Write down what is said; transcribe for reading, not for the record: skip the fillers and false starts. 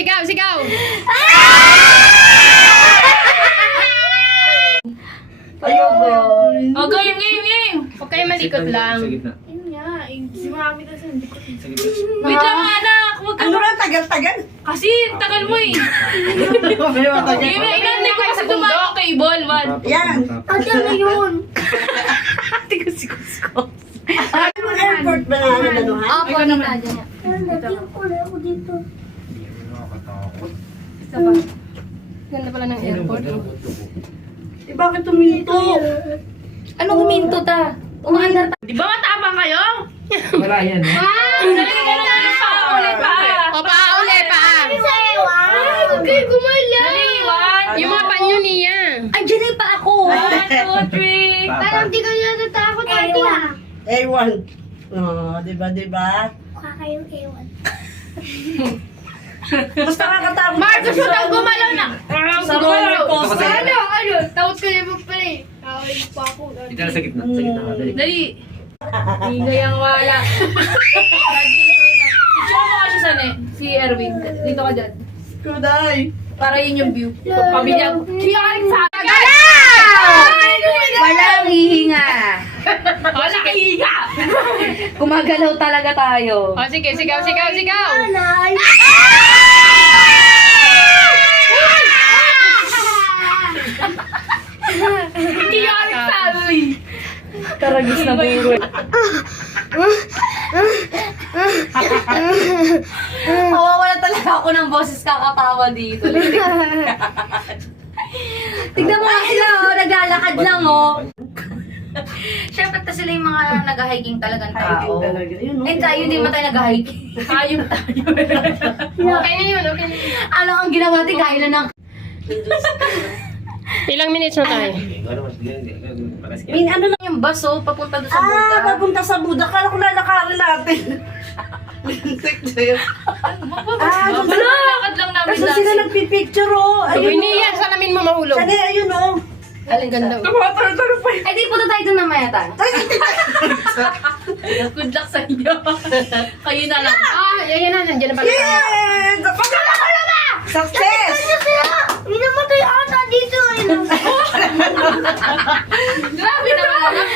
sigaw, sigaw. Ayun. Oh, game. Huwag kayo malikot lang. Sa gitna. Yun nga, si mami kasi hindi ko. Sa gitna. Wait lang anak, huwag ka. Ano na, tagal-tagal? Kasi, tagal mo eh. Tagal. Game, inantay ko kasi tumayo kay Ball, man. Yan. Ate, ano yun? Ano mo airport ba na ano ha? Opo, tita. Dyan. Ganda pala ng airport. Eh bakit tuminto? Ano huminto ta? Umaandar ta. Di ba matapang kayo? Wala yan. Ulit pa. O, paa ulit, paa. Huwag kayo gumala. Naliwan. Yung mga panyo niya. Ay, dyan pa ako. 1, 2, 3. Parang di ka nyo natakot, ate ah. A1. Oh, diba? Kakayong ewan. Basta nakakatakot. Marcos, huwag kang gumalaw na. Sa roller coaster. Ano? Takot ka na magpala eh. Takot pa ako. Ito sa gitna. Sa gitna ka. Dali. Dali. Ingay ang wala. Itsura mo kasi sana eh. Si Erwin. Dito ka dyan. Kuday. Para yun yung view. Pamilya ko. Kaya ka rin sa akin. Walang hihinga. Wala higa. Gumagalaw talaga tayo. O, sige, sigaw, sigaw, sigaw. Kaya ka rin sa akin. Karagis na buro. Mawawala talaga ako ng boses kakatawa dito. Tignan mo nga sila, oh, naglalakad lang, oh. Siyempre, ta sila yung mga nag-hiking talagang tao. Hiking talaga. Yun, no? Eh, tayo hindi naman tayo nag-hiking. Hayop tayo. Okay na yun, okay na yun. Alam ang ginawa natin, kaya na ng... Ilang minutes na tayo? Min, ano lang yung bus, oh, papunta doon sa Buda. Papunta sa Buda. Kala ko lalakarin natin. Lakad lang namin Kasi sila nagpipicture, oh. Uy, Ayun, Nia, salamin mo mahulog. Sali, ayun, oh. Ang ganda. Tumatalo pa yun. Ay, di punta tayo doon mamaya tayo. Good luck sa inyo. Kayo na lang. Ah, yan na, nandiyan na pala. Yeah! Success! Minamatay ata dito. Grabe naman anak.